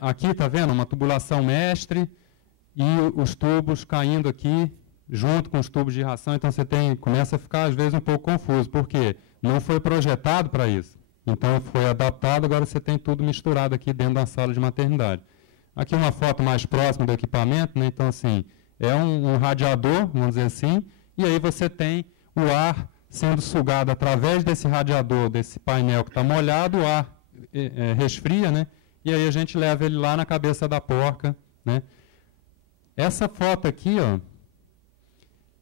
Aqui, está vendo? Uma tubulação mestre e os tubos caindo aqui junto com os tubos de irração. Então, você começa a ficar, às vezes, um pouco confuso. Por quê? Não foi projetado para isso. Então, foi adaptado, agora você tem tudo misturado aqui dentro da sala de maternidade. Aqui uma foto mais próxima do equipamento, né? Então, assim, é um radiador, vamos dizer assim, e aí você tem o ar sendo sugado através desse radiador, desse painel que está molhado, o ar resfria, né? E aí a gente leva ele lá na cabeça da porca, né? Essa foto aqui, ó,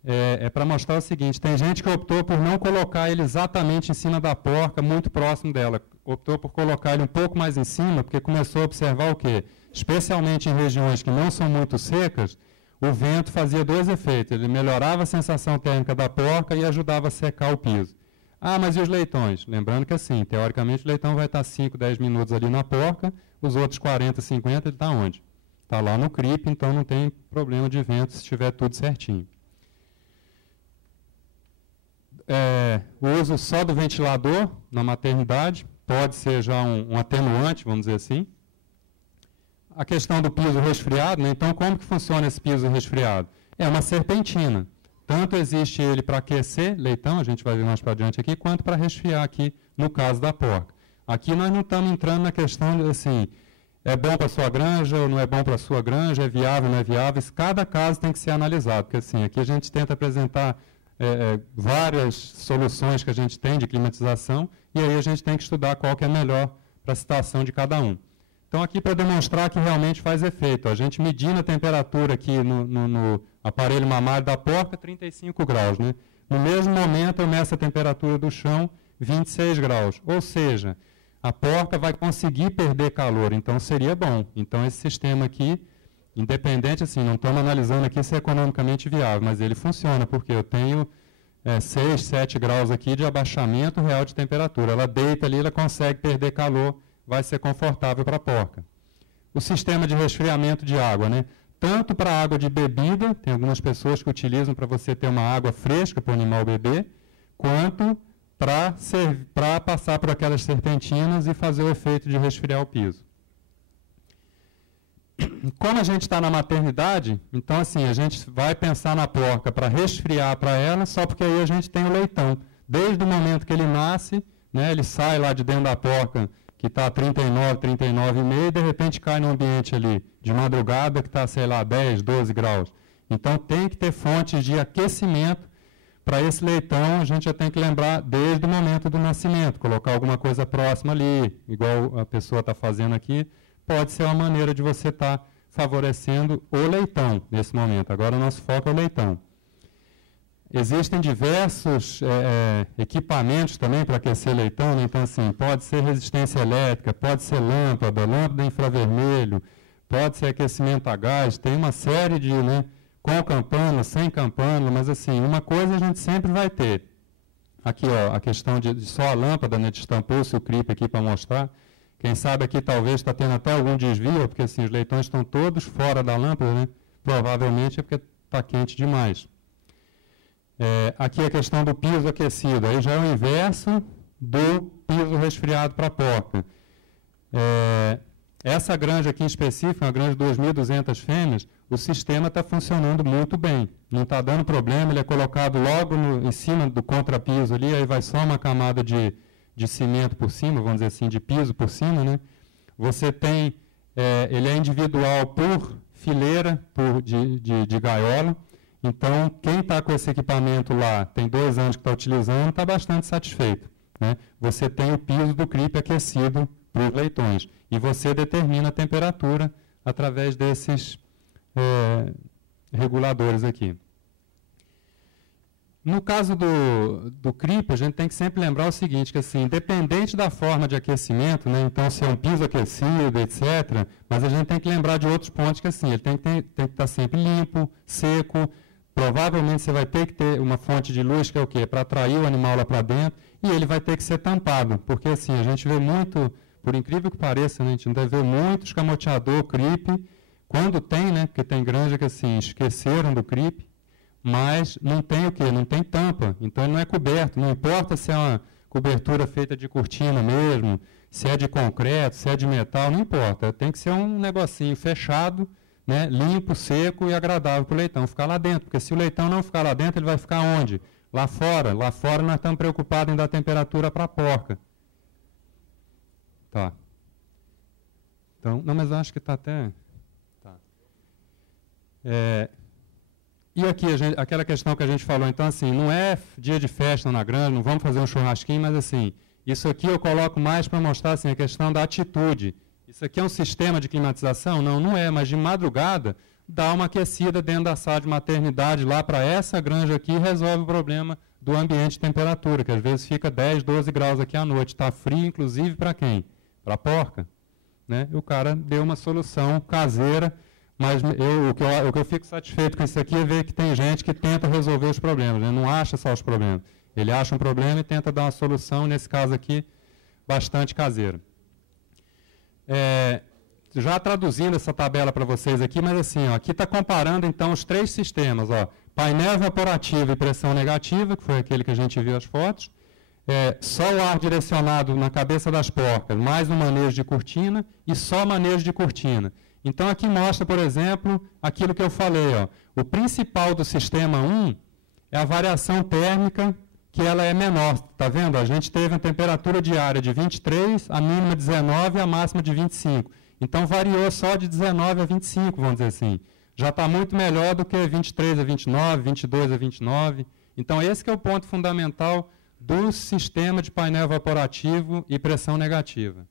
é para mostrar o seguinte: tem gente que optou por não colocar ele exatamente em cima da porca, muito próximo dela. Optou por colocar ele um pouco mais em cima, porque começou a observar o quê? Especialmente em regiões que não são muito secas, o vento fazia dois efeitos. Ele melhorava a sensação térmica da porca e ajudava a secar o piso. Ah, mas e os leitões? Lembrando que, assim, teoricamente, o leitão vai estar 5, 10 minutos ali na porca, os outros 40, 50, ele está onde? Está lá no CRIP, então não tem problema de vento se estiver tudo certinho. O uso só do ventilador na maternidade pode ser já um atenuante, vamos dizer assim. A questão do piso resfriado, né? Então, como que funciona esse piso resfriado? É uma serpentina. Tanto existe ele para aquecer leitão, a gente vai ver mais para adiante aqui, quanto para resfriar aqui, no caso da porca. Aqui nós não estamos entrando na questão de, assim, é bom para a sua granja ou não é bom para a sua granja, é viável ou não é viável. Cada caso tem que ser analisado, porque assim, aqui a gente tenta apresentar várias soluções que a gente tem de climatização, e aí a gente tem que estudar qual que é melhor para a situação de cada um. Então, aqui para demonstrar que realmente faz efeito, a gente medindo a temperatura aqui no aparelho mamário da porca, 35 graus. Né? No mesmo momento, eu meço a temperatura do chão, 26 graus. Ou seja, a porca vai conseguir perder calor, então seria bom. Então, esse sistema aqui, independente, assim, não estamos analisando aqui se é economicamente viável, mas ele funciona, porque eu tenho 6, 7 graus aqui de abaixamento real de temperatura. Ela deita ali, ela consegue perder calor, vai ser confortável para a porca. O sistema de resfriamento de água, né? Tanto para água de bebida, tem algumas pessoas que utilizam para você ter uma água fresca para o animal beber, quanto para passar por aquelas serpentinas e fazer o efeito de resfriar o piso. Como a gente está na maternidade, então assim, a gente vai pensar na porca para resfriar para ela, só porque aí a gente tem o leitão. Desde o momento que ele nasce, né, ele sai lá de dentro da porca, que está a 39, 39,5, e de repente cai no ambiente ali de madrugada que está, sei lá, 10, 12 graus. Então tem que ter fontes de aquecimento para esse leitão. A gente já tem que lembrar desde o momento do nascimento, colocar alguma coisa próxima ali, igual a pessoa está fazendo aqui, pode ser uma maneira de você estar favorecendo o leitão nesse momento. Agora o nosso foco é o leitão. Existem diversos equipamentos também para aquecer leitão, né? Então, assim, pode ser resistência elétrica, pode ser lâmpada infravermelho, pode ser aquecimento a gás, tem uma série de, né, com campânula, sem campânula, mas assim, uma coisa a gente sempre vai ter. Aqui, ó, a questão de só a lâmpada, né, destampou-se o CRIP aqui para mostrar. Quem sabe aqui talvez está tendo até algum desvio, porque assim, os leitões estão todos fora da lâmpada, né? Provavelmente é porque está quente demais. Aqui a questão do piso aquecido, aí já é o inverso do piso resfriado para a porca. Essa granja aqui em específico, uma granja de 2.200 fêmeas, o sistema está funcionando muito bem, não está dando problema, ele é colocado logo em cima do contrapiso ali, aí vai só uma camada de cimento por cima, vamos dizer assim, de piso por cima, né? Você tem, ele é individual por fileira de gaiola. Então, quem está com esse equipamento lá, tem 2 anos que está utilizando, está bastante satisfeito. Né? Você tem o piso do CRIP aquecido para os leitões. E você determina a temperatura através desses reguladores aqui. No caso do CRIP, a gente tem que sempre lembrar o seguinte, que assim, independente da forma de aquecimento, né, então se é um piso aquecido, etc., mas a gente tem que lembrar de outros pontos que assim, ele tem que estar sempre limpo, seco. Provavelmente você vai ter que ter uma fonte de luz, que é o quê? Para atrair o animal lá para dentro, e ele vai ter que ser tampado, porque assim, a gente vê muito, por incrível que pareça, né, a gente não deve ver muito escamoteador, CRIP, quando tem, né, porque tem granja que assim, esqueceram do CRIP, mas não tem o quê? Não tem tampa, então ele não é coberto, não importa se é cobertura feita de cortina mesmo, se é de concreto, se é de metal, não importa. Tem que ser um negocinho fechado, né, limpo, seco e agradável para o leitão ficar lá dentro. Porque se o leitão não ficar lá dentro, ele vai ficar onde? Lá fora. Lá fora nós estamos preocupados em dar temperatura para a porca. Tá. Então, não, mas acho que está até... Tá. E aqui, aquela questão que a gente falou, então, assim, não é dia de festa na granja, não vamos fazer um churrasquinho, mas, assim, isso aqui eu coloco mais para mostrar, assim, a questão da atitude. Isso aqui é um sistema de climatização? Não, não é, mas de madrugada dá uma aquecida dentro da sala de maternidade lá para essa granja aqui e resolve o problema do ambiente de temperatura, que às vezes fica 10, 12 graus aqui à noite. Está frio, inclusive, para quem? Para a porca. Né? E o cara deu uma solução caseira, mas o que eu fico satisfeito com isso aqui é ver que tem gente que tenta resolver os problemas, né? Não acha só os problemas. Ele acha um problema e tenta dar uma solução, nesse caso aqui, bastante caseira. Já traduzindo essa tabela para vocês aqui, mas assim, ó, aqui está comparando então os três sistemas. Ó, painel evaporativo e pressão negativa, que foi aquele que a gente viu as fotos. Só o ar direcionado na cabeça das porcas, mais um manejo de cortina e só manejo de cortina. Então aqui mostra, por exemplo, aquilo que eu falei. Ó, o principal do sistema 1 é a variação térmica, que ela é menor. Está vendo? A gente teve a temperatura diária de 23, a mínima 19 e a máxima de 25. Então variou só de 19 a 25, vamos dizer assim. Já está muito melhor do que 23 a 29, 22 a 29. Então esse que é o ponto fundamental do sistema de painel evaporativo e pressão negativa.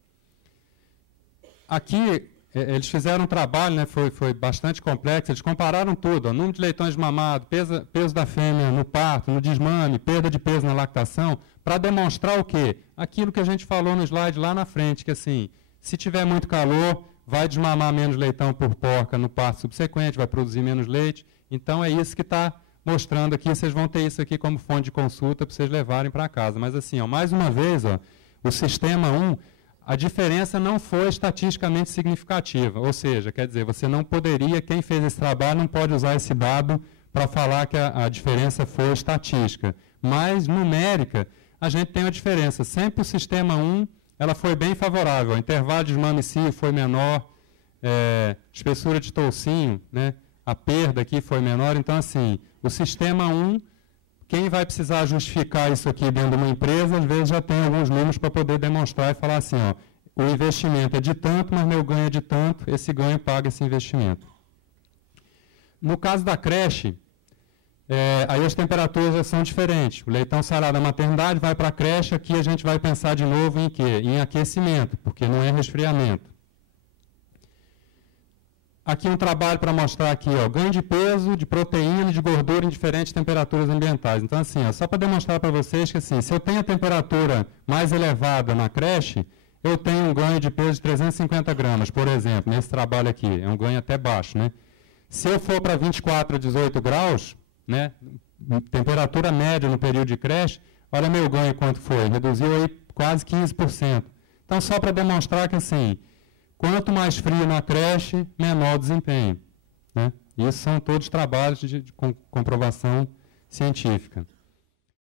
Aqui, eles fizeram um trabalho, né, foi bastante complexo, eles compararam tudo, ó, número de leitões mamados, peso da fêmea no parto, no desmame, perda de peso na lactação, para demonstrar o quê? Aquilo que a gente falou no slide lá na frente, que assim, se tiver muito calor, vai desmamar menos leitão por porca no parto subsequente, vai produzir menos leite. Então é isso que está mostrando aqui, vocês vão ter isso aqui como fonte de consulta para vocês levarem para casa. Mas assim, ó, mais uma vez, ó, o sistema 1, a diferença não foi estatisticamente significativa, ou seja, quer dizer, você não poderia, quem fez esse trabalho não pode usar esse dado para falar que a diferença foi estatística. Mas, numérica, a gente tem uma diferença. Sempre o sistema 1, ela foi bem favorável. O intervalo de desmame-cio foi menor, espessura de toucinho, né, a perda aqui foi menor. Então, assim, o sistema 1, quem vai precisar justificar isso aqui dentro de uma empresa, às vezes já tem alguns números para poder demonstrar e falar assim, ó, o investimento é de tanto, mas meu ganho é de tanto, esse ganho paga esse investimento. No caso da creche, aí as temperaturas já são diferentes. O leitão sarado da maternidade vai para a creche, aqui a gente vai pensar de novo em quê? Em aquecimento, porque não é resfriamento. Aqui um trabalho para mostrar aqui, ó, ganho de peso, de proteína e de gordura em diferentes temperaturas ambientais. Então, assim, ó, só para demonstrar para vocês que, assim, se eu tenho a temperatura mais elevada na creche, eu tenho um ganho de peso de 350 gramas, por exemplo, nesse trabalho aqui. É um ganho até baixo, né? Se eu for para 24 a 18 graus, né, temperatura média no período de creche, olha meu ganho quanto foi, reduziu aí quase 15%. Então, só para demonstrar que, assim, quanto mais frio na creche, menor o desempenho. Né? Isso são todos trabalhos de comprovação científica.